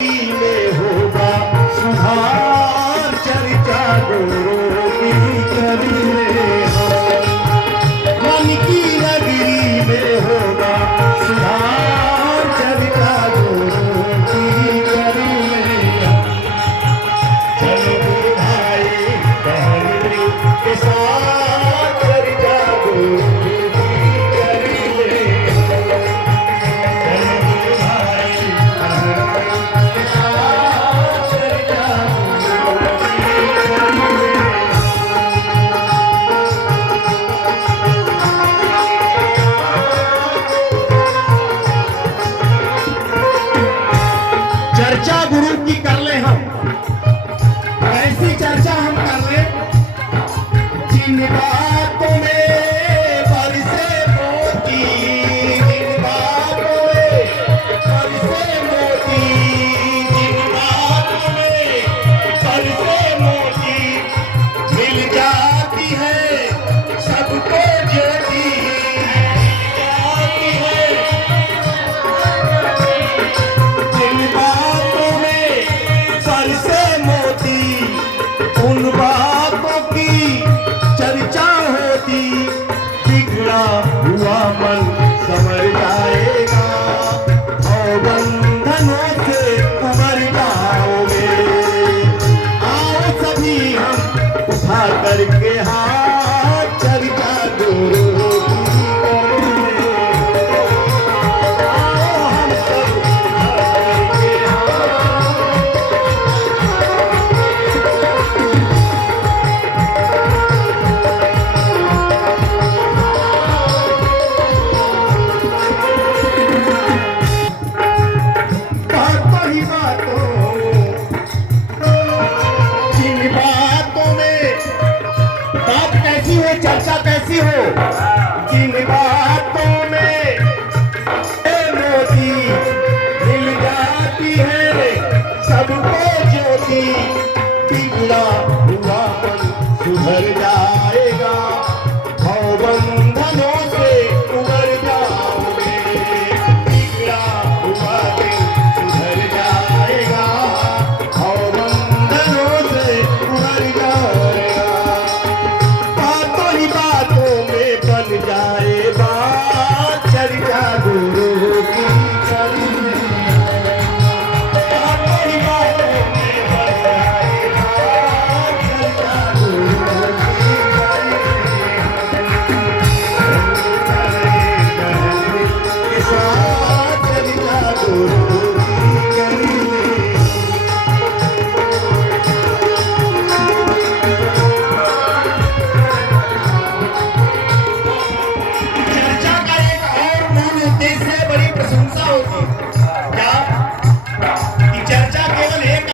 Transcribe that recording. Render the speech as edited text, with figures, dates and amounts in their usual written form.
में होगा सुधार, चर्चा गुरु की करेंगे हम। मन की नगरी में होगा सुधार, चर्चा गुरु की करेंगे हम। चलो भाई बहन के साथ चर्चा गुरु चर्चा गुरु की कर ले हम। ऐसी चर्चा हम कर ले जिन बातों में बरसे मोती, जिन बातों में बरसे मोती, जिन बातों में बरसे मोती, मिल जाती है सबको ज्योति, जाती है उन बातों की चर्चा होती, बिगड़ा हुआ मन संवर जाएगा और बंधनों से उबर जाओगे। आओ सभी हम उठा करके हाथ चर्चा गुरु चर्चा कैसी हो, जिन बातों में मोती मिल जाती है सबको ज्योति, बिगड़ा हुआ मन सुधर जाएगा और बंधनों से उबर जाओगे। बिगड़ा हुआ दिल सुधर जाएगा और बंधनों से उबर जाएगा। बातों में बन जाए बात चर्चा गुरु की करेंगे। बातों में बन जाए बात चर्चा गुरु की करेंगे। के साथ चर्चा गुरु की करेंगे। बड़ी प्रशंसा होती है।